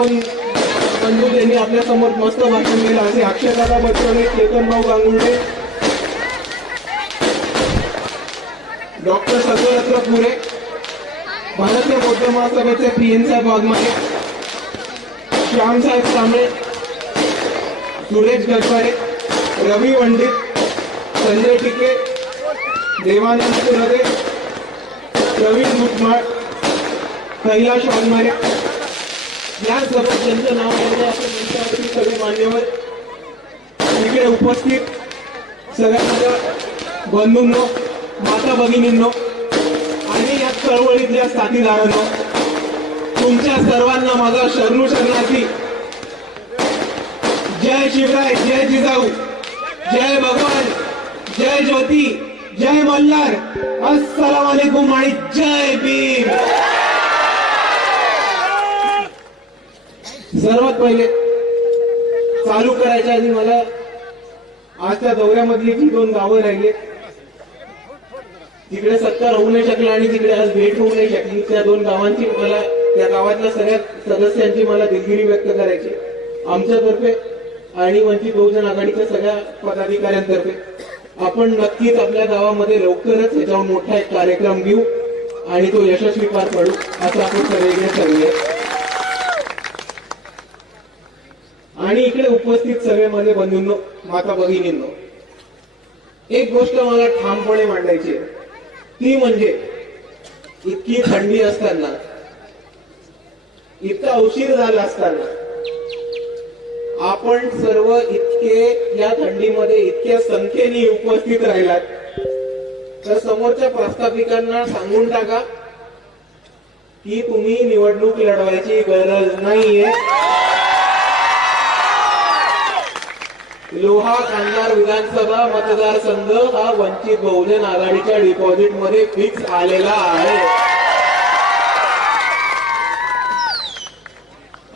पण बंधू यांनी आपल्या समोर मस्त भाषण केलं. असे अक्षयदादा बच्चने, चेतनभाऊ गांगुर्डे, डॉक्टर सत्वरत्न पुरे, भारतीय बौद्ध महासभेचे PN साहेब वाघमारे, श्यामसाहेब कांबळे, सुरेश गजवारे, रवी पंडित, संजय टिके, देवानंद कुरदे, प्रवीण मुटमाळ, कैलाश वाघमारे, या सोबत ज्यांचं नाव आहे असे मंचावरती सगळे मान्यवर, इकडे उपस्थित सगळ्या माझ्या बंधूंनो, माता भगिनींनो आणि या चळवळीतल्या साथीदारांनो, तुमच्या सर्वांना माझा शरणू शरणार्थी जय शिवराय, जय जिजाऊ, जय भगवान, जय ज्योती, जय मल्हार, अस्सलाम वालेकुम आणि जय भीम. सर्वात पहिले चालू करायच्या आधी मला आज त्या दौऱ्यामधली जी 2 गावं राहिली, तिकडे सत्कार होऊ नाही शकला आणि तिकडे आज भेट होऊ नाही शकली, त्या 2 गावांची मला, त्या गावातल्या सगळ्या सदस्यांची मला दिलगिरी व्यक्त करायची आमच्यातर्फे आणि वंचित बहुजन आघाडीच्या सगळ्या पदाधिकाऱ्यांतर्फे. आपण नक्कीच आपल्या गावामध्ये लवकरच याच्यावर मोठा एक कार्यक्रम घेऊ आणि तो यशस्वी पार पडू असं आपण सगळीकडे ठरवूया. आणि इकडे उपस्थित सगळे माझे बंधूंनो, माता भगिनींनो, एक गोष्ट मला ठामपणे मांडायची आहे, ती म्हणजे इतकी थंडी असताना, इतका उशीर झाला असताना आपण सर्व इतके या थंडीमध्ये इतक्या संख्येने उपस्थित राहिलात, तर समोरच्या प्रस्थापिकांना सांगून टाका की तुम्ही निवडणूक लढवायची गरज नाहीये. लोहा कांधार विधानसभा मतदारसंघ हा वंचित बहुजन आघाडीच्या डिपॉझिट मध्ये फिक्स आलेला आहे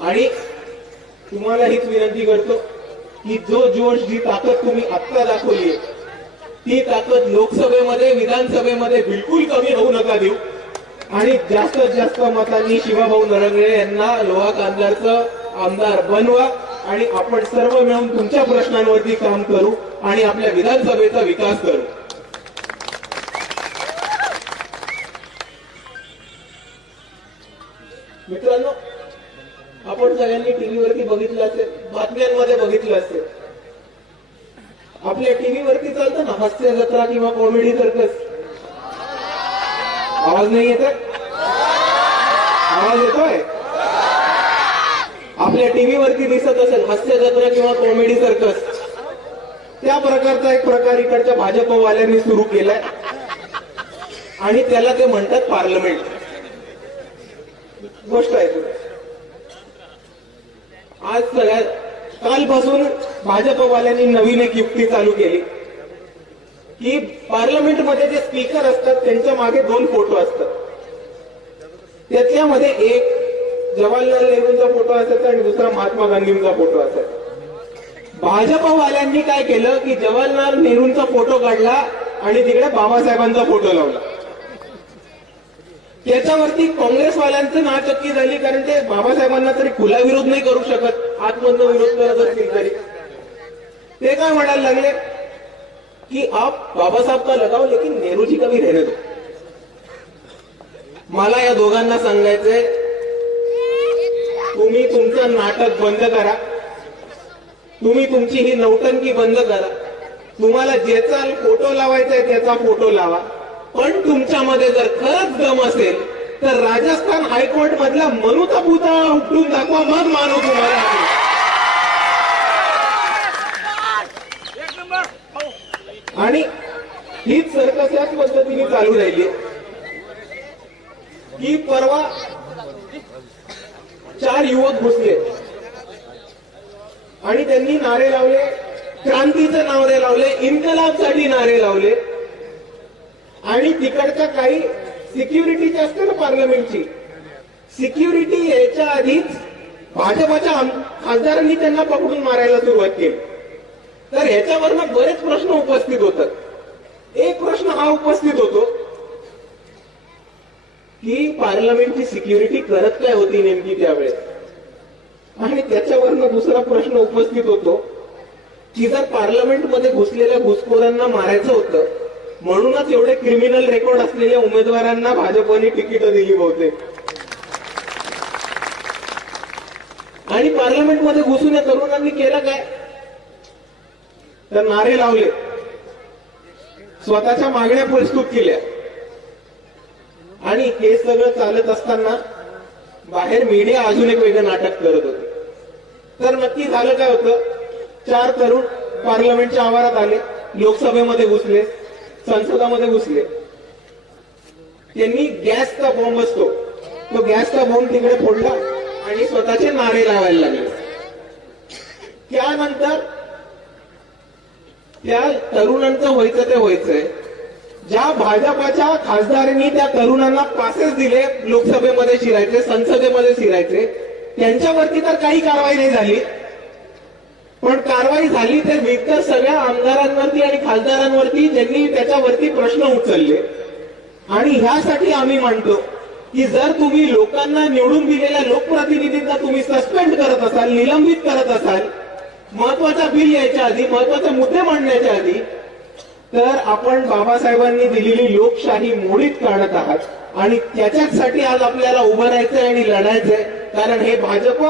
आणि तुम्हाला हीच विनंती करतो की जो जोश, जी ताकद तुम्ही आत्ता दाखवली, ती ताकद लोकसभेमध्ये, विधानसभेमध्ये बिलकुल कमी होऊ नका देऊ आणि जास्तीत जास्त मतांनी शिवाभाऊ नरंगळे यांना लोहा कांधारचं आमदार बनवा आणि आपण सर्व मिळून तुमच्या प्रश्नांवरती काम करू आणि आपल्या विधानसभेचा विकास करू. मित्रांनो, आपण सगळ्यांनी टीव्हीवरती बघितलं असेल, बातम्यांमध्ये बघितलं असेल, आपल्या टीव्हीवरती चालतं ना हास्य जत्रा किंवा कॉमेडी सर्कस. आवाज नाही येत? आवाज येतोय? आपल्या टीव्हीवरती दिसत असेल हास्य जत्रा किंवा कॉमेडी सर्कस. त्या प्रकारचा एक प्रकार इकडच्या भाजपवाल्यांनी सुरू केलाय आणि त्याला ते म्हणतात पार्लमेंट. गोष्ट आहे आज सगळ्यात कालपासून भाजपवाल्यांनी नवीन एक युक्ती चालू केली की पार्लमेंटमध्ये जे स्पीकर असतात त्यांच्या मागे 2 फोटो असतात. त्याच्यामध्ये एक जवाहरलाल नेहरूंचा फोटो असायचा आणि दुसरा महात्मा गांधींचा फोटो असायचा. भाजपवाल्यांनी काय केलं की जवाहरलाल नेहरूंचा फोटो काढला आणि तिकडे बाबासाहेबांचा फोटो लावला. त्याच्यावरती काँग्रेसवाल्यांचं नाचक्की झाली, कारण ते बाबासाहेबांना तरी खुला विरोध नाही करू शकत, आतमधनं विरोध करत असतील तरी. ते काय म्हणायला लागले की आप बाबा साहेब का लगाओ लेकिन नेहरू जी का भी रहने दो. मला या दोघांना सांगायचंय, तुम्ही तुमचं नाटक बंद करा, तुम्ही तुमची ही नौटंकी बंद करा. तुम्हाला ज्याचा फोटो लावायचा आहे त्याचा फोटो लावा, पण तुमच्यामध्ये जर खरंच दम असेल तर राजस्थान हायकोर्ट मधला मनुचा पुतळा उपटून दाखवा, मग मानू तुम्हाला. आणि हीच सर्कस याच पद्धतीने चालू राहिली की परवा 4 युवक घुसले आणि त्यांनी नारे लावले, क्रांतीचे नारे लावले, इन्कलाबसाठी नारे लावले आणि तिकडच्या काही सिक्युरिटीची असते ना पार्लमेंटची सिक्युरिटी, याच्या आधीच भाजपच्या खासदारांनी त्यांना पकडून मारायला सुरुवात केली. तर ह्याच्यावरनं बरेच प्रश्न उपस्थित होतात. एक प्रश्न हा उपस्थित होतो की पार्लमेंटची सिक्युरिटी करत काय होती नेमकी त्यावेळेस. माझा दुसरा प्रश्न उपस्थित होतो की जर पार्लमेंटमध्ये घुसलेल्या घुसखोरांना मारायचं होतं म्हणूनच एवढे क्रिमिनल रेकॉर्ड असलेल्या उमेदवारांना भाजपने तिकीट दिली बहुतेक, आणि पार्लमेंटमध्ये घुसून या तरुणांनी केलं काय तर नारे लावले, स्वतःच्या मागण्या प्रस्तुत केल्या, आणि हे सगळं चालत असताना बाहेर मीडिया अजून एक वेगळं नाटक करत होते. तर नक्की झालं काय होतं, 4 तरुण पार्लमेंटच्या आवारात आले, लोकसभेमध्ये घुसले, संसदामध्ये घुसले. त्यांनी गॅसचा बॉम्ब असतो तो गॅसचा बॉम्ब तिकडे फोडला आणि स्वतःचे नारे लावायला लागले. त्यानंतर त्या तरुणांचं व्हायचं ते व्हायचंय. ज्या भाजपाच्या खासदारांनी त्या तरुणांना पासेस दिले लोकसभेमध्ये शिरायचे, संसदेमध्ये शिरायचे, त्यांच्यावरती तर काही कारवाई नाही झाली, पण कारवाई झाली तर इतर सगळ्या आमदारांवरती आणि खासदारांवरती ज्यांनी त्याच्यावरती प्रश्न उचलले. आणि ह्यासाठी आम्ही मानतो की जर तुम्ही लोकांना निवडून दिलेल्या लोकप्रतिनिधींना तुम्ही सस्पेंड करत असाल, निलंबित करत असाल, महत्वाचा बिल यायच्या आधी, महत्वाचे मुद्दे मांडण्याच्या आधी, तर आपण बाबासाहेबांनी दिलेली लोकशाही मोडीत काढत आहात. आणि त्याच्यासाठी आज आपल्याला उभं राहायचंय आणि लढायचंय, कारण हे भाजप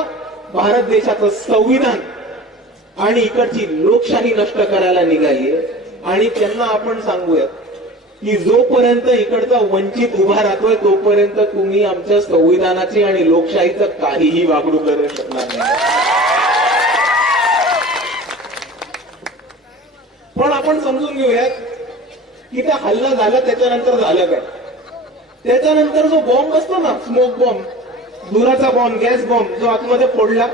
भारत देशाचं संविधान आणि इकडची लोकशाही नष्ट करायला निघालीये. आणि त्यांना आपण सांगूयात की जोपर्यंत इकडचा वंचित उभा राहतोय तोपर्यंत तुम्ही आमच्या संविधानाची आणि लोकशाहीचं काहीही वागणूक करू शकणार नाही. पण आपण समजून घेऊयात की त्या हल्ला झाला त्याच्यानंतर झालं काय. त्याच्यानंतर जो बॉम्ब असतो ना, स्मोक बॉम्ब, धुराचा बॉम्ब, गॅस बॉम्ब जो आतमध्ये फोडला,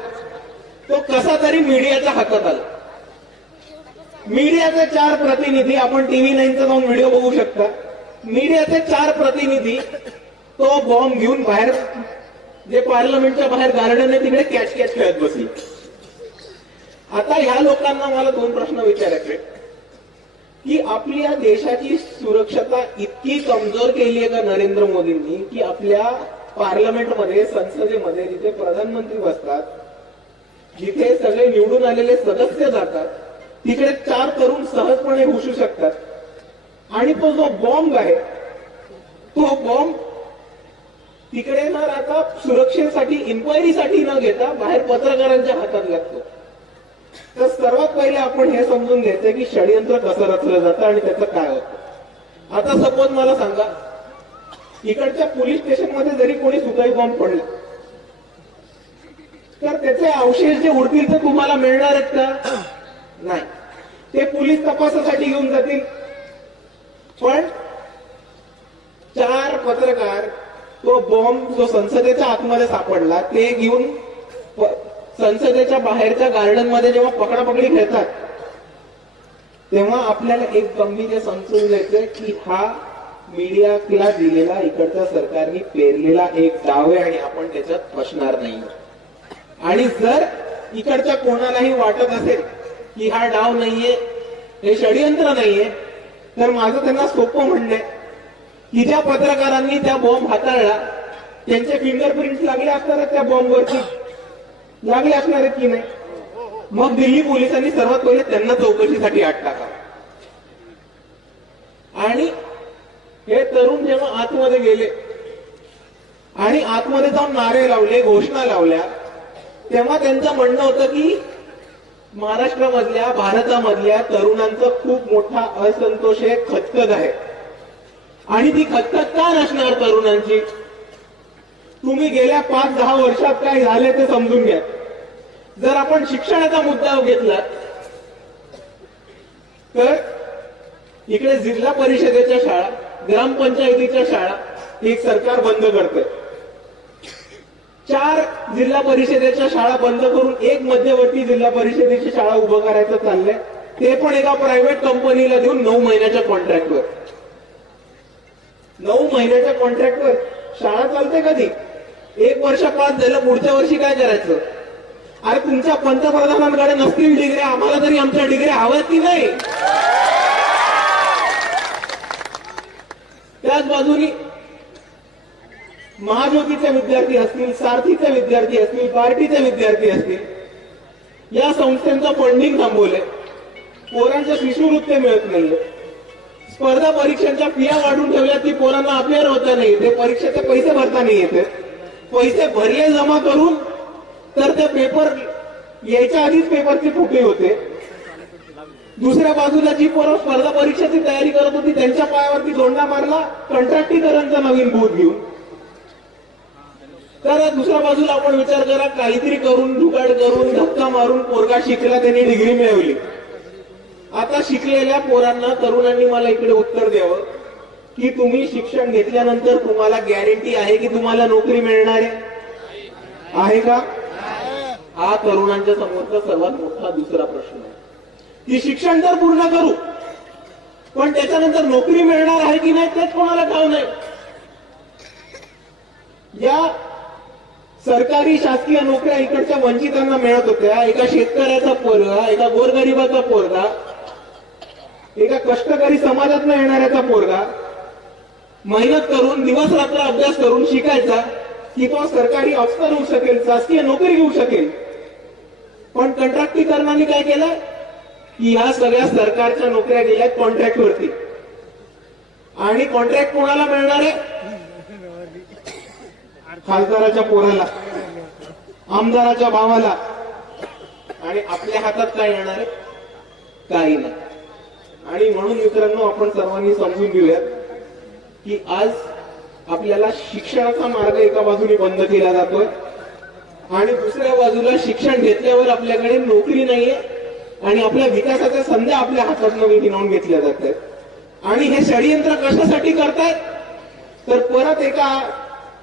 तो कसा तरी मीडियाच्या हातात आला. मीडियाचे 4 प्रतिनिधी, आपण टीव्ही 9चा जाऊन व्हिडिओ बघू शकता, मीडियाचे 4 प्रतिनिधी तो बॉम्ब घेऊन बाहेर, जे पार्लमेंटच्या बाहेर गार्डन आहे तिकडे कॅच खेळत बसले. आता ह्या लोकांना मला 2 प्रश्न विचारायचे की आपल्या देशाची सुरक्षता इतकी कमजोर केली आहे का नरेंद्र मोदींनी की आपल्या पार्लमेंटमध्ये, संसदेमध्ये जिथे प्रधानमंत्री बसतात, जिथे सगळे निवडून आलेले सदस्य जातात, तिकडे 4 तरुण सहजपणे घुसू शकतात. आणि तो जो बॉम्ब आहे तो बॉम्ब तिकडे न राहता सुरक्षेसाठी, इन्क्वायरीसाठी न घेता बाहेर पत्रकारांच्या हातात लागतो. तर सर्वात पहिले आपण हे समजून घ्यायचं की षडयंत्र कसं रचलं जातं आणि त्याचं काय होतं. आता सपोज मला सांगा, इकडच्या पोलीस स्टेशनमध्ये जरी कोणी सुताई बॉम्ब पडला तर त्याचे अवशेष जे उडतील ते तुम्हाला मिळणार आहेत का? नाही. ते पोलीस तपासासाठी घेऊन जातील. पण 4 पत्रकार तो बॉम्ब जो संसदेच्या आतमध्ये सापडला ते घेऊन संसदेच्या बाहेरच्या गार्डन मध्ये जेव्हा पकडापकडी खेळतात तेव्हा आपल्याला एक गंभीर समजून घ्यायचंय की हा मीडियाला दिलेला इकडच्या सरकारने पेरलेला एक डाव आहे आणि आपण त्याच्यात फसणार नाही. आणि जर इकडच्या कोणालाही वाटत असेल की हा डाव नाहीये, हे षडयंत्र नाहीये, तर माझं त्यांना सोपं म्हणणं आहे की ज्या पत्रकारांनी त्या बॉम्ब हाताळला त्यांचे फिंगरप्रिंट लागले असणार त्या बॉम्बवरती, लागले असणार आहेत की नाही. मग दिल्ली पोलिसांनी सर्वात पहिले त्यांना चौकशीसाठी आत टाका. आणि हे तरुण जेव्हा आतमध्ये गेले आणि आतमध्ये जाऊन नारे लावले, घोषणा लावल्या, तेव्हा त्यांचं म्हणणं होतं की महाराष्ट्रामधल्या, भारतामधल्या तरुणांचा खूप मोठा असंतोष आहे, खतखत आहे. आणि ती खतखत का नसणार तरुणांची? तुम्ही गेल्या 5-10 वर्षात काय झाले ते समजून घ्या. जर आपण शिक्षणाचा मुद्दा घेतला तर इकडे जिल्हा परिषदेच्या शाळा, ग्रामपंचायतीच्या शाळा एक सरकार बंद करते. 4 जिल्हा परिषदेच्या शाळा बंद करून एक मध्यवर्ती जिल्हा परिषदेची शाळा उभं करायचं चाललंय. ते पण एका प्रायव्हेट कंपनीला देऊन 9 महिन्याच्या कॉन्ट्रॅक्टवर. 9 महिन्याच्या कॉन्ट्रॅक्टवर शाळा चालते कधी? 1 वर्ष पास झालं, पुढच्या वर्षी काय करायचं? अरे तुमच्या पंतप्रधानांकडे नसतील डिग्री, आम्हाला तरी आमच्या डिग्री हव्यात की नाही? त्याच बाजूनी महाज्योतीचे विद्यार्थी असतील, सारथीचे विद्यार्थी असतील, पार्टीचे विद्यार्थी असतील, या संस्थांचं फंडिंग थांबवलंय, पोरांच्या शिष्यवृत्ती मिळत नाहीये, स्पर्धा परीक्षांच्या फिया वाढून ठेवल्या की पोरांना अपेअर होता नाही येते, परीक्षेचे पैसे भरता नाही येते, पैसे भरले जमा करून तर ते पेपर यायच्या आधीच पेपरची फुटी होते. दुसऱ्या बाजूला जी पोरं स्पर्धा परीक्षेची तयारी करत होती त्यांच्या पायावरती दोंडा मारला कंत्राटीकरांचा नवीन बूथ घेऊन. तर दुसऱ्या बाजूला आपण विचार करा, काहीतरी करून जुगाड करून धक्का मारून पोरगा शिकला, त्यांनी डिग्री मिळवली. आता शिकलेल्या पोरांना तरुणांनी मला इकडे उत्तर द्यावं की तुम्ही शिक्षण घेतल्यानंतर तुम्हाला गॅरंटी आहे की तुम्हाला नोकरी मिळणार आहे का? हा तरुणांच्या समोरचा सर्वात मोठा दुसरा प्रश्न आहे की शिक्षण तर पूर्ण करू पण त्याच्यानंतर नोकरी मिळणार आहे की नाही तेच कोणाला ठाऊक नाही. या सरकारी शासकीय नोकऱ्या इकडच्या वंचितांना मिळत होत्या. एका शेतकऱ्याचा पोरगा, एका गोरगरिबाचा पोरगा, एका कष्टकरी समाजातून येणाऱ्याचा पोरगा मेहनत करून दिवस रात्र अभ्यास करून शिकायचा की तो सरकारी अफसर होऊ शकेल, शासकीय नोकरी घेऊ शकेल. पण कंत्राटीकरणाने काय केलं की ह्या सगळ्या सरकारच्या नोकऱ्या गेल्या कॉन्ट्रॅक्टवरती. आणि कॉन्ट्रॅक्ट कोणाला मिळणार आहे? खासदाराच्या पोराला, आमदाराच्या भावाला. आणि आपल्या हातात काय येणार आहे? काही नाही. आणि म्हणून मित्रांनो, आपण सर्वांनी समजून घेऊयात की आज आपल्याला शिक्षणाचा मार्ग एका बाजूने बंद केला जातोय आणि दुसऱ्या बाजूला शिक्षण घेतल्यावर आपल्याकडे नोकरी नाहीये आणि आपल्या विकासाच्या संधी आपल्या हातातून हिरावून घेतल्या जात आहेत. आणि हे षडयंत्र कशासाठी करतायत? तर परत एका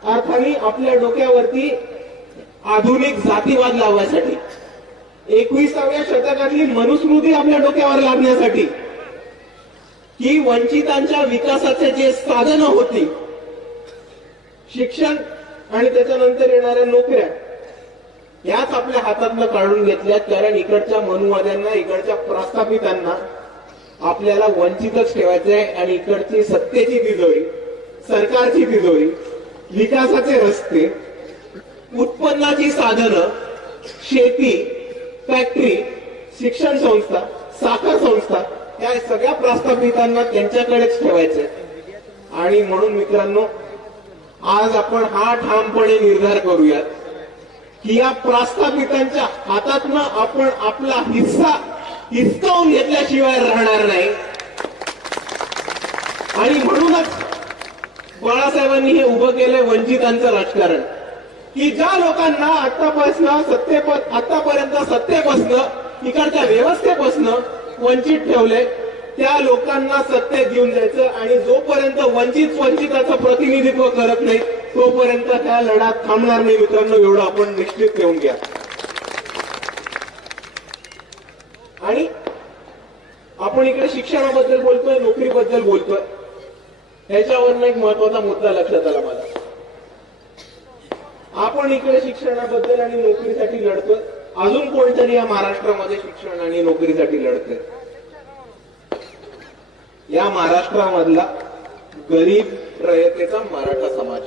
अर्थाने आपल्या डोक्यावरती आधुनिक जातीवाद लावण्यासाठी, 21व्या शतकातली मनुस्मृती आपल्या डोक्यावर लादण्यासाठी की वंचितांच्या विकासाचे जे साधनं होती शिक्षण आणि त्याच्यानंतर येणाऱ्या नोकऱ्या, याच आपल्या हातातनं काढून घेतल्यात. कारण इकडच्या मनुवाद्यांना, इकडच्या प्रस्थापितांना आपल्याला वंचितच ठेवायचं आहे. आणि इकडची सत्तेची तिजोरी, सरकारची तिजोरी, विकासाचे रस्ते, उत्पन्नाची साधनं, शेती, फॅक्टरी, शिक्षण संस्था, साखर संस्था, या सगळ्या प्रस्थापितांना त्यांच्याकडेच ठेवायचे. आणि म्हणून मित्रांनो, आज आपण हा ठामपणे निर्धार करूयात की या प्रस्थापितांच्या हातातनं आपण आपला हिस्सा हिसकावून घेतल्याशिवाय राहणार नाही. आणि म्हणूनच बाळासाहेबांनी हे उभं केलंय वंचितांचं राजकारण की ज्या लोकांना आतापर्यंत सत्तेपासनं इकडच्या व्यवस्थेपासनं वंचित ठेवले त्या लोकांना सत्तेत घेऊन जायचं. आणि जोपर्यंत वंचिताचं प्रतिनिधित्व करत नाही तोपर्यंत त्या लढा थांबणार नाही. मित्रांनो, एवढं आपण निश्चित ठेवून घ्या. आणि आपण इकडे शिक्षणाबद्दल बोलतोय, नोकरीबद्दल बोलतोय, ह्याच्यावरनं एक महत्वाचा मुद्दा लक्षात आला मला. आपण इकडे शिक्षणाबद्दल आणि नोकरीसाठी लढतोय, अजून कोणतरी या महाराष्ट्रामध्ये शिक्षण आणि नोकरीसाठी लढतोय. या महाराष्ट्रामधला गरीब रयतेचा मराठा समाज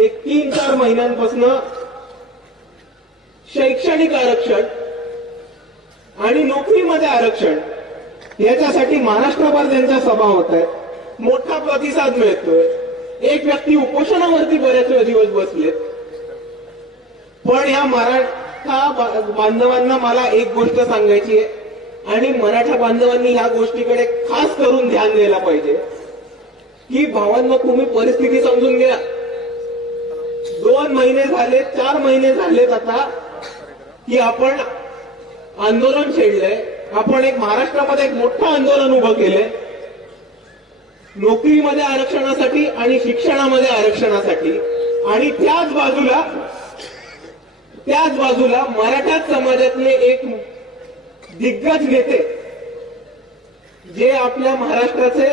एक 3-4 महिन्यांपासून शैक्षणिक आरक्षण आणि नोकरीमध्ये आरक्षण याच्यासाठी महाराष्ट्रभर त्यांच्या सभा होत आहेत, मोठा प्रतिसाद मिळतोय. एक व्यक्ती उपोषणावरती बरेच दिवस बसलेत. पण या मराठा बांधवांना मला एक गोष्ट सांगायची आहे आणि मराठा बांधवांनी ह्या गोष्टीकडे खास करून ध्यान द्यायला पाहिजे की भावांनो, तुम्ही परिस्थिती समजून घ्या. 2 महिने झाले, 4 महिने झालेत आता की आपण आंदोलन छेडलंय. आपण एक महाराष्ट्रामध्ये एक मोठं आंदोलन उभं केलंय नोकरीमध्ये आरक्षणासाठी आणि शिक्षणामध्ये आरक्षणासाठी. आणि त्याच बाजूला मराठा समाजातले एक दिग्गज नेते जे आपल्या महाराष्ट्राचे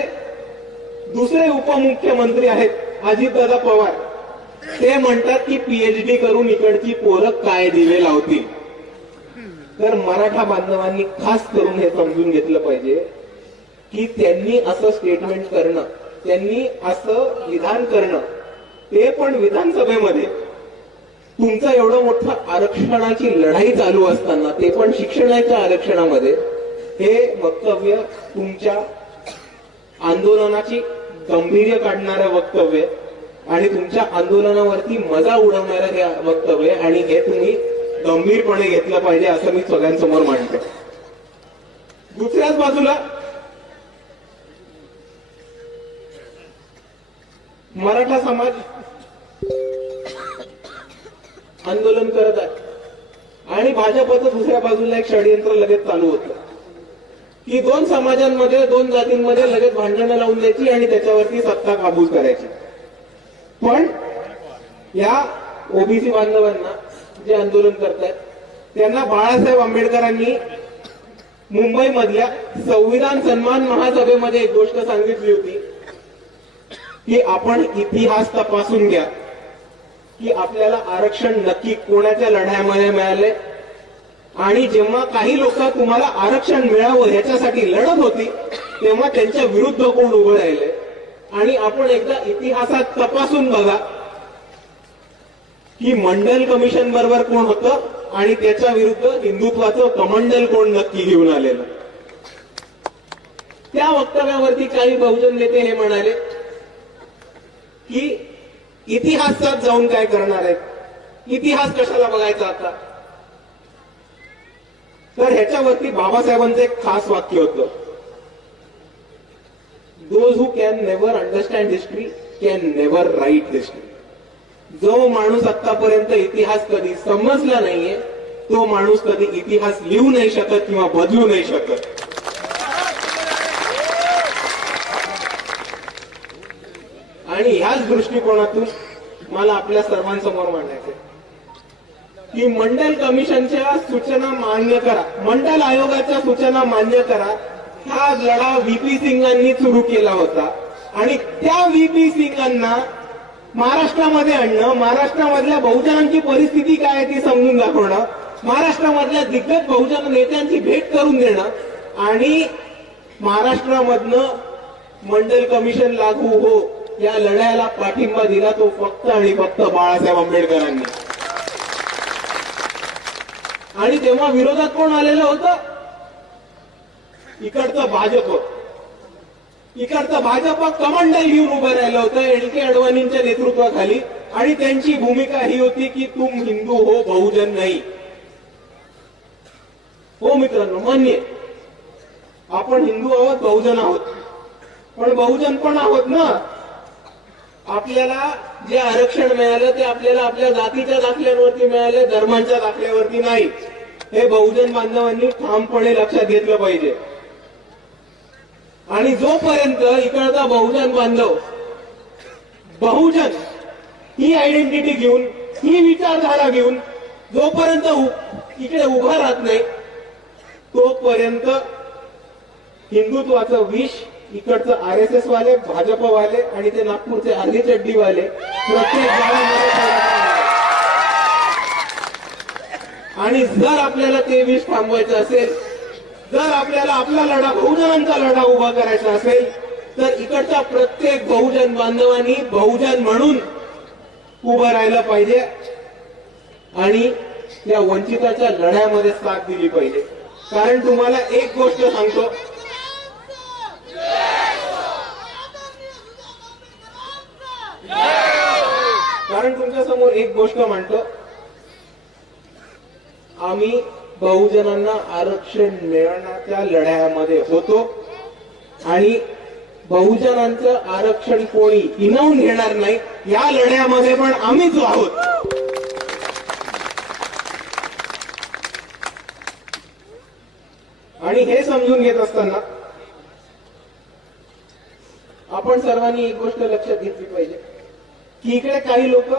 दुसरे उपमुख्यमंत्री आहेत, अजितदादा पवार, ते म्हणतात की पीएचडी करून इकडची पोरं काय दिवे लावतील. तर मराठा बांधवांनी खास करून हे समजून घेतलं पाहिजे की त्यांनी असं स्टेटमेंट करणं, त्यांनी असं विधान करणं, ते पण विधानसभेमध्ये तुमचं एवढं मोठं आरक्षणाची लढाई चालू असताना, ते पण शिक्षणाच्या आरक्षणामध्ये, हे वक्तव्य तुमच्या आंदोलनाची गांभीर्य काढणारं वक्तव्य आणि तुमच्या आंदोलनावरती मजा उडवणारं हे वक्तव्य, आणि हे तुम्ही गंभीरपणे घेतलं पाहिजे असं मी सगळ्यांसमोर मांडतो. दुसऱ्याच बाजूला मराठा समाज आंदोलन करत आहे आणि भाजपचं दुसऱ्या बाजूला एक षडयंत्र लगेच चालू होतं की दोन समाजांमध्ये, दोन जातींमध्ये लगेच भांडणं लावून द्यायची आणि त्याच्यावरती सत्ता काबूज करायची. पण या ओबीसी बांधवांना जे आंदोलन करतायत त्यांना बाळासाहेब आंबेडकरांनी मुंबईमधल्या संविधान सन्मान महासभेमध्ये एक गोष्ट सांगितली होती की आपण इतिहास तपासून घ्या की आपल्याला आरक्षण नक्की कोणाच्या लढ्यामध्ये मिळाले, आणि जेव्हा काही लोक तुम्हाला आरक्षण मिळावं ह्याच्यासाठी लढत होती तेव्हा त्यांच्या विरुद्ध कोण उभं राहिले. आणि आपण एकदा इतिहासात तपासून बघा की मंडल कमिशन बरोबर कोण होतं आणि त्याच्या विरुद्ध हिंदुत्वाचं कमंडल कोण नक्की घेऊन आलेलं. त्या वक्तव्यावरती काही बहुजन नेते हे म्हणाले की इतिहासात जाऊन काय करणार आहेत, इतिहास कशाला बघायचा आता. तर ह्याच्यावरती बाबासाहेबांचं एक खास वाक्य होतं, those who can never understand history can never write history. जो माणूस आतापर्यंत इतिहास कधी समजला नाहीये तो माणूस कधी इतिहास लिहू नाही शकत किंवा बदलू नाही शकत. आणि ह्याच दृष्टिकोनातून मला आपल्या सर्वांसमोर मांडायचं की मंडल कमिशनच्या सूचना मान्य करा, मंडल आयोगाच्या सूचना मान्य करा. हा लढा व्हीपी सिंगांनी सुरू केला होता आणि त्या व्हीपी सिंगांना महाराष्ट्रामध्ये आणणं, महाराष्ट्रामधल्या बहुजनांची परिस्थिती काय आहे ती समजून दाखवणं, महाराष्ट्रामधल्या दिग्गज बहुजन नेत्यांची भेट करून देणं आणि महाराष्ट्रामधनं मंडल कमिशन लागू हो या लढ्याला पाठिंबा दिला तो फक्त आणि फक्त बाळासाहेब आंबेडकरांनी. आणि तेव्हा विरोधात कोण आलेलं होतं, इकडचं भाजप कमंडल घेऊन उभं राहिलं होतं एल.के. अडवाणींच्या नेतृत्वाखाली. आणि त्यांची भूमिका ही होती की तुम हिंदू हो, बहुजन नाही. हो मित्रांनो, मान्य आपण हिंदू आहोत, बहुजन आहोत, पण बहुजन पण आहोत ना. आपल्याला जे आरक्षण मिळालं ते आपल्याला आपल्या जातीच्या दाखल्यावरती मिळाले, धर्मांच्या दाखल्यावरती नाही. हे बहुजन बांधवांनी ठामपणे लक्षात घेतलं पाहिजे. आणि जोपर्यंत इकडचा बहुजन बांधव बहुजन ही आयडेंटिटी घेऊन, ही विचारधारा घेऊन जोपर्यंत इकडे उभा राहत नाही तोपर्यंत हिंदुत्वाचं विष इकडचं आरएसएस वाले, भाजपवाले आणि ते नागपूरचे अर्धी चड्डीवाले प्रत्येक गावामध्ये. आणि जर आपल्याला ते विष थांबवायचं असेल, जर आपल्याला आपला लढा, बहुजनांचा लढा उभा करायचा असेल तर इकडच्या प्रत्येक बहुजन बांधवांनी बहुजन म्हणून उभं राहिलं पाहिजे आणि या वंचिताच्या लढ्यामध्ये साथ दिली पाहिजे. कारण तुम्हाला एक गोष्ट सांगतो, कारण तुमच्या समोर एक गोष्ट मांडतो, आम्ही बहुजनांना आरक्षण मिळवण्याच्या लढ्यामध्ये होतो आणि बहुजनांचं आरक्षण कोणी हिणवून घेणार नाही या लढ्यामध्ये पण आम्हीच आहोत. आणि हे समजून घेत असताना आपण सर्वांनी एक गोष्ट लक्षात घेतली पाहिजे की इकडे काही लोक,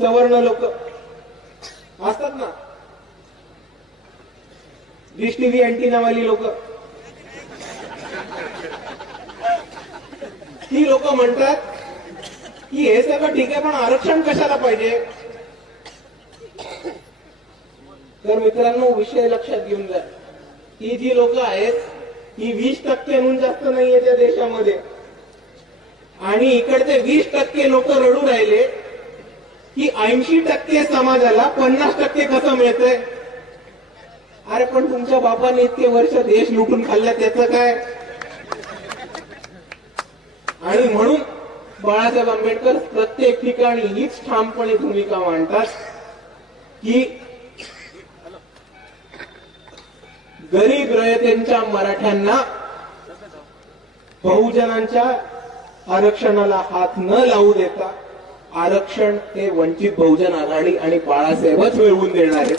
सवर्ण लोक असतात ना, डिश टीव्ही अँटीनावाली लोक, ती लोक म्हणतात की हे सगळं ठीक आहे पण आरक्षण कशाला पाहिजे. तर मित्रांनो, विषय लक्षात घेऊन जा, ही जी लोक आहेत ही 20%हून जास्त नाहीये त्या देशामध्ये आणि इकडचे 20% लोक रडू राहिले की 80% समाजाला 50% कसं मिळतंय. अरे पण तुमच्या बापाने इतके वर्ष देश लुटून खाल्ला त्याचं काय. आणि म्हणून बाळासाहेब आंबेडकर प्रत्येक ठिकाणी हीच ठामपणे भूमिका मांडतात की गरीब रयतेंच्या मराठ्यांना बहुजनांच्या आरक्षणाला हात न लावू देता आरक्षण हे वंचित बहुजन आघाडी आणि बाळासाहेबच मिळवून देणार आहेत.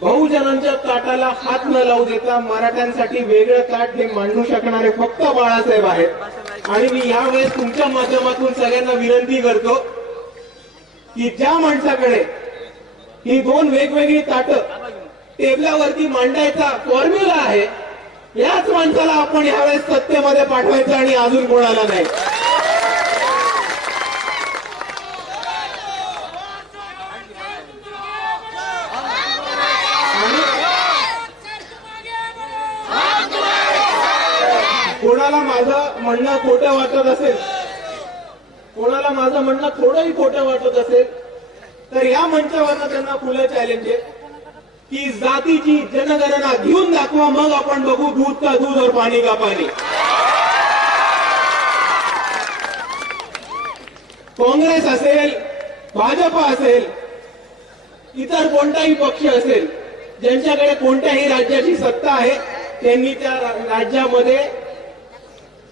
बहुजनांच्या ताटाला हात न लावू देता मराठ्यांसाठी वेगळं ताट हे मांडू शकणारे फक्त बाळासाहेब आहेत. आणि मी यावेळेस तुमच्या माध्यमातून सगळ्यांना विनंती करतो की ज्या माणसाकडे ही दोन वेगवेगळी ताटं टेबलावरती मांडायचा फॉर्म्युला आहे याच माणसाला आपण यावेळेस सत्तेमध्ये पाठवायचं आणि अजून कोणाला नाही. कोणाला माझं म्हणणं खोटं वाटत असेल, कोणाला माझं म्हणणं थोडंही खोटं वाटत असेल तर या मंचावरनं त्यांना खुलं चॅलेंज आहे की जातीची जनगणना घेऊन दाखवा, मग आपण बघू दूध का दूध और पाणी का पाणी. काँग्रेस असेल, भाजप असेल, इतर कोणताही पक्ष असेल, ज्यांच्याकडे कोणत्याही राज्याची सत्ता आहे त्यांनी त्या राज्यामध्ये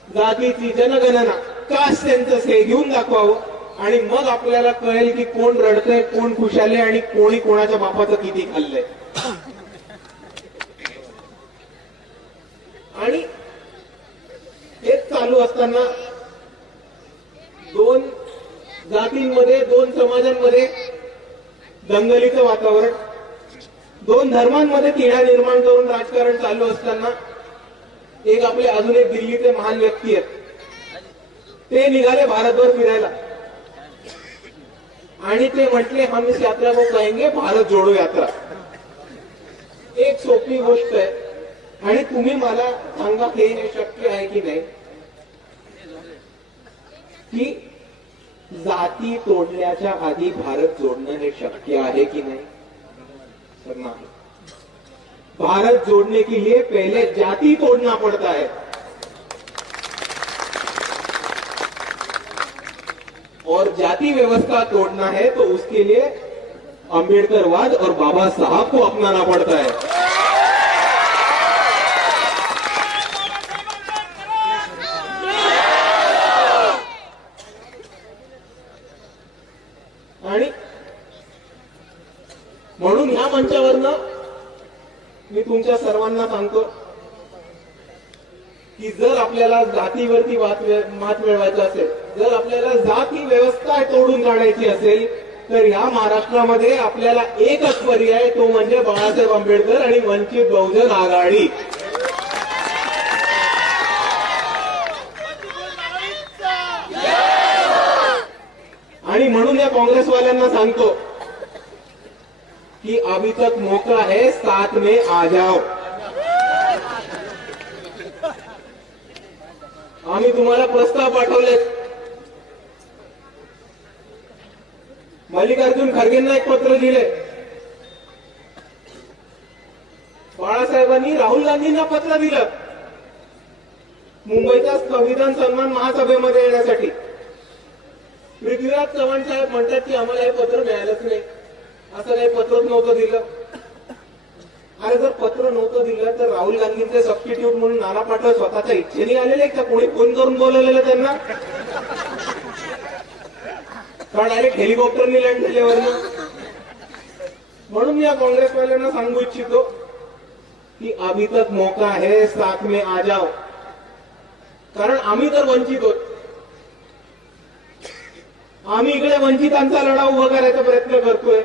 जातीची जनगणना कास्ट सेन्सस हे घेऊन दाखवावं आणि मग आपल्याला कळेल की कोण रडतंय, कोण खुशाले आणि कोणी कोणाच्या बापाचं किती खाल्लंय. आणि हेच चालू असताना दोन जातींमध्ये, दोन समाजांमध्ये दंगलीचं वातावरण, दोन धर्मांमध्ये तिढा निर्माण करून राजकारण चालू असताना एक आपले अजून एक दिल्लीचे महान व्यक्ती आहेत, ते निघाले भारतभर फिरायला आणि ते म्हटले हम इस यात्रा को कहेंगे भारत जोडो यात्रा. एक सोपी गोष्ट आहे आणि तुम्ही मला सांगा हे शक्य आहे की नाही की जाती तोडण्याच्या आधी भारत जोडणं हे शक्य आहे की नाही. तर नाही. भारत जोड़ने के लिए पहले जाति तोड़ना पड़ता है और जाति व्यवस्था तोड़ना है तो उसके लिए अंबेडकरवाद और बाबा साहब को अपनाना पड़ता है. आणि म्हणून ह्या मंचावरनं मी तुमच्या सर्वांना सांगतो की जर आपल्याला जातीवरती मात मिळवायचं असेल, जर आपल्याला जाती व्यवस्था तोडून काढायची असेल तर या महाराष्ट्रामध्ये आपल्याला एकच पर्याय, तो म्हणजे बाळासाहेब आंबेडकर आणि वंचित बहुजन आघाडी. आणि म्हणून या काँग्रेसवाल्यांना सांगतो कि अभी तक मौका है, साथ में आ जाओ. आम्ही तुम्हाला प्रस्ताव पाठवले. मल्लिकार्जुन खरगेंना एक पत्र दिले. बाळासाहेबांनी राहुल गांधींना पत्र दिलं मुंबईच्या संविधान सन्मान महासभेमध्ये येण्यासाठी. पृथ्वीराज चव्हाण साहेब म्हणतात की आम्हाला हे पत्र मिळालंच नाही, असं काही पत्रच नव्हतं दिलं. अरे जर पत्र नव्हतं दिलं तर राहुल गांधींचे सबस्टिट्यूट म्हणून नाना पाटोळे स्वतःच्या इच्छेने आलेले का कोणी फोन करून बोलवलेलं त्यांना? का डायरेक्ट हेलिकॉप्टरनी लँड झाल्यावरनं? म्हणून या काँग्रेसवाल्यांना सांगू इच्छितो की अभी तक मौका है, साथ में आ जाओ. कारण आम्ही तर वंचित होत. आम्ही इकडे वंचितांचा लढा उभा करायचा प्रयत्न करतोय.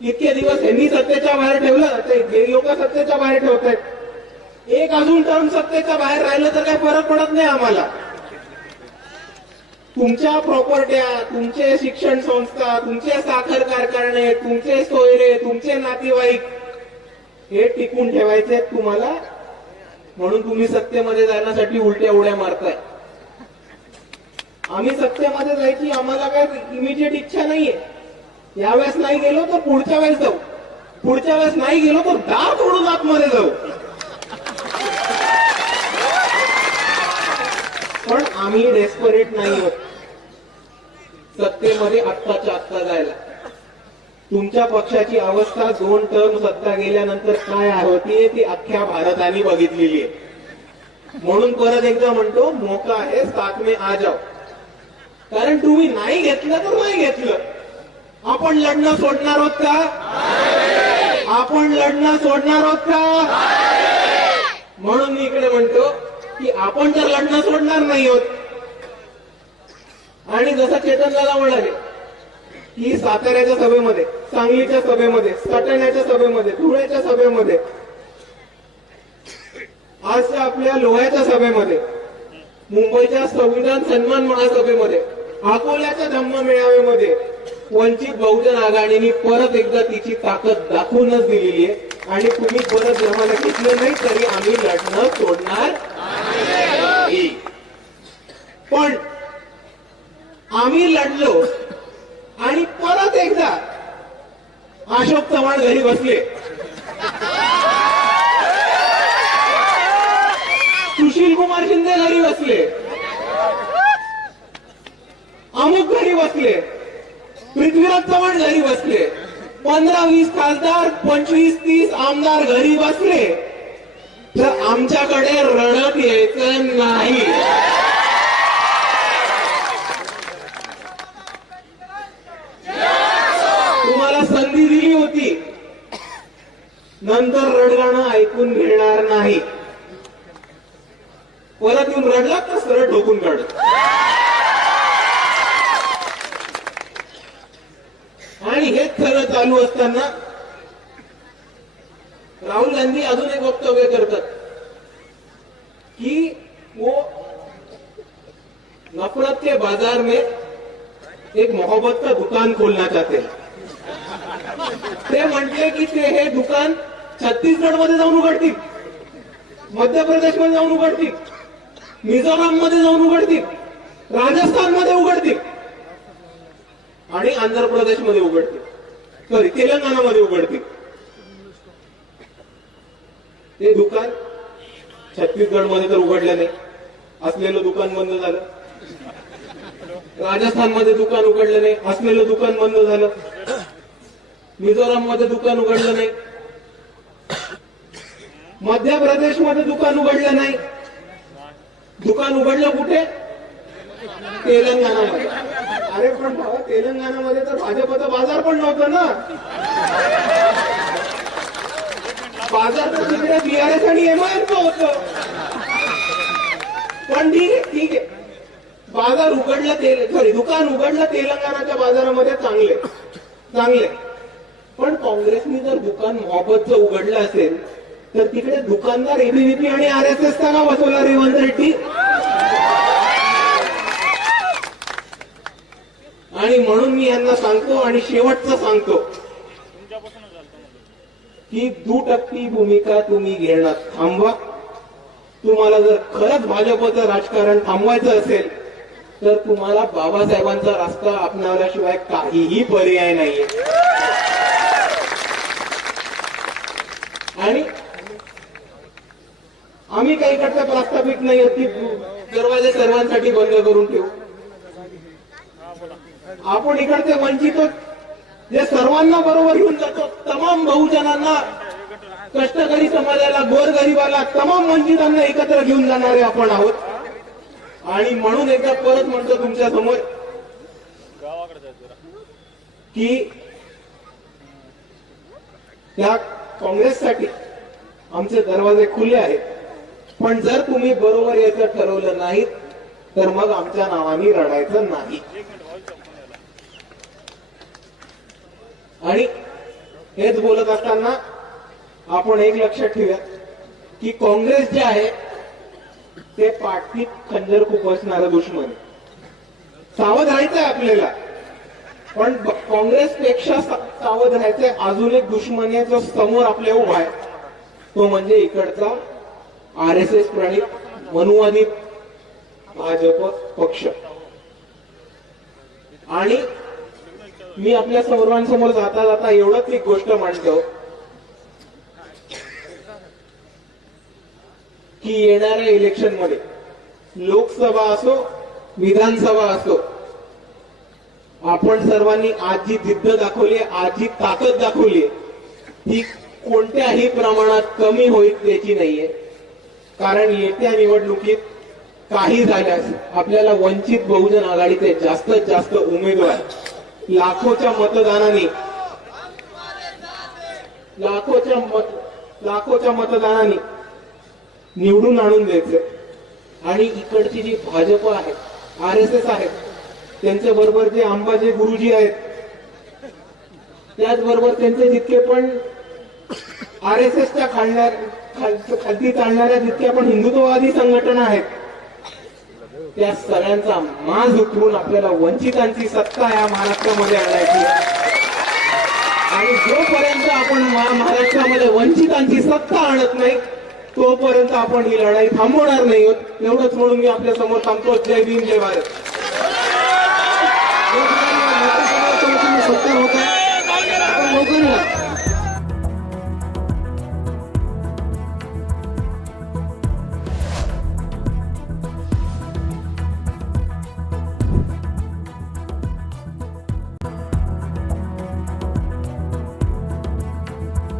इतके दिवस यांनी सत्तेच्या बाहेर ठेवलं, ते लोक सत्तेच्या बाहेर ठेवत आहेत. एक अजून टर्म सत्तेच्या बाहेर राहिलं तर काही फरक पडत नाही आम्हाला. तुमच्या प्रॉपर्ट्या, तुमचे शिक्षण संस्था, तुमचे साखर कारखाने, तुमचे सोयरे, तुमचे नातेवाईक हे टिकून ठेवायचे तुम्हाला. म्हणून तुम्ही सत्तेमध्ये जाण्यासाठी उलट्या उड्या मारताय. आम्ही सत्तेमध्ये जायची आम्हाला काय इमिजिएट इच्छा नाहीये. यावेळेस नाही गेलो तर पुढच्या वेळेस जाऊ, पुढच्या वेळेस नाही गेलो तर दार तोडून आतमध्ये जाऊ. पण आम्ही डेस्परेट नाही आहोत सत्तेमध्ये आत्ताच्या आत्ता जायला. तुमच्या पक्षाची अवस्था 2 टर्म सत्ता गेल्यानंतर काय होतीये ती अख्ख्या भारताने बघितलेली आहे. म्हणून परत एकदा म्हणतो, मौका आहे, साथ में आ जाओ. कारण तुम्ही नाही घेतलं तर नाही घेतलं, आपण लढणं सोडणार आहोत का? आपण लढणं सोडणार आहोत का? म्हणून मी इकडे म्हणतो की आपण तर लढणं सोडणार नाही आहोत. आणि जसं चेतन दादा म्हणाले की साताऱ्याच्या सभेमध्ये, सांगलीच्या सभेमध्ये, सटाण्याच्या सभेमध्ये, धुळ्याच्या सभेमध्ये, आजच्या आपल्या लोह्याच्या सभेमध्ये, मुंबईच्या संविधान सन्मान महासभेमध्ये, अकोल्याच्या धम्म मेळाव्यामध्ये वंचित बहुजन आघाडीने परत एकदा तिची ताकद दाखवूनच दिलेली आहे. आणि तुम्ही परत जमाला घेतलं नाही तरी आम्ही लढणं सोडणार नाही. पण आम्ही लढलो आणि परत एकदा अशोक चव्हाण घरी बसले, सुशील कुमार शिंदे घरी बसले, अमुक घरी बसले, पृथ्वीराज चव्हाण घरी बसले, 15-20 खासदार, 25-30 आमदार घरी बसले, तर आमच्याकडे रडत यायचं नाही. तुम्हाला संधी दिली होती, नंतर रडगाणं ऐकून घेणार नाही. परत येऊन रडला तर सरळ ठोकून काढ. आणि हेच खरं चालू असताना राहुल गांधी अजून एक वक्तव्य करतात की वो नफरत के बाजार में एक मोहब्बत का दुकान खोलना चाहते हैं. ते म्हटले की ते हे दुकान छत्तीसगड मध्ये जाऊन उघडतील, मध्य प्रदेश मध्ये जाऊन उघडतील, मिझोराम मध्ये जाऊन उघडतील, राजस्थान मध्ये उघडतील आणि आंध्र प्रदेश मध्ये उघडतील, सॉरी तेलंगणामध्ये उघडतील. ते दुकान छत्तीसगड मध्ये तर उघडलं नाही, असलेलं दुकान बंद झालं. राजस्थान मध्ये दुकान उघडलं नाही, असलेलं दुकान बंद झालं. मिझोराम मध्ये दुकान उघडलं नाही, मध्य प्रदेश मध्ये दुकान उघडलं नाही. दुकान उघडलं कुठे? तेलंगणामध्ये. अरे पण भावा, तेलंगणामध्ये तर भाजपचा बाजार पण नव्हता ना. बाजार तर तिकडे बीआरएस आणि एमआयएमचं होतं. पण ठीक आहे, बाजार उघडला, सॉरी दुकान उघडलं तेलंगणाच्या बाजारामध्ये, चांगले. पण काँग्रेसने जर दुकान मोहब्बतचं उघडलं असेल तर तिकडे दुकानदार एबीव्हीपी आणि आरएसएस का नाव बसवला रेवंत रेड्डी. आणि म्हणून मी यांना सांगतो आणि शेवटचं सांगतो की दुटप्पी भूमिका तुम्ही घेणं थांबवा. तुम्हाला जर खरंच भाजपचं राजकारण थांबवायचं असेल तर तुम्हाला बाबासाहेबांचा रस्ता अपनावल्याशिवाय काहीही पर्याय नाहीये. आणि आम्ही काही करता प्रस्थापित नाही आहोत की दरवाजे सर्वांसाठी बंद करून ठेवू. आपण इकडचे वंचित जे सर्वांना बरोबर घेऊन जातो, तमाम बहुजनांना, कष्टकरी समाजाला, गोरगरिबाला, तमाम वंचितांना एकत्र घेऊन जाणारे आपण आहोत. आणि म्हणून एकदा परत म्हणतो तुमच्या समोर की त्या काँग्रेससाठी आमचे दरवाजे खुले आहेत. पण जर तुम्ही बरोबर याचं ठरवलं नाही तर मग आमच्या नावाने रडायचं नाही. आणि हेच बोलत असताना आपण एक लक्षात ठेवूया की काँग्रेस जे आहे ते पाठीत खंजर खुपसणारं दुश्मन. सावध राहायचंय आपल्याला, पण काँग्रेसपेक्षा सावध राहायचंय अजून एक दुश्मन आहे जो समोर आपल्या उभा आहे, तो म्हणजे इकडचा आरएसएस प्रणित मनुवादी भाजप पक्ष. आणि मी आपल्या सर्वांसमोर जाता जाता एवढंच एक गोष्ट मांडतो की येणाऱ्या इलेक्शन मध्ये लोकसभा असो विधानसभा असो, आपण सर्वांनी आज जी जिद्द दाखवली, आज जी ताकद दाखवली, ती कोणत्याही प्रमाणात कमी होईल याची नाहीये. कारण येत्या निवडणुकीत काही झाल्यास आपल्याला वंचित बहुजन आघाडीचे जास्तीत जास्त उमेदवार लाखोच्या मतदानाने निवडून आणून द्यायचे. आणि इकडची जी भाजप आहे, RSS आहेत, त्यांच्या बरोबर जे अंबाजे गुरुजी आहेत, त्याचबरोबर त्यांचे जितके पण RSSच्या खालती चालणाऱ्या जितक्या पण हिंदुत्ववादी संघटना आहेत, त्या सगळ्यांचा माज उतरून आपल्याला वंचितांची सत्ता या महाराष्ट्रामध्ये आणायची. आणि जोपर्यंत आपण महाराष्ट्रामध्ये वंचितांची सत्ता आणत नाही तोपर्यंत आपण ही लढाई थांबवणार नाही. एवढंच म्हणून मी आपल्या समोर थांबतो. जय भीम, जय भारत.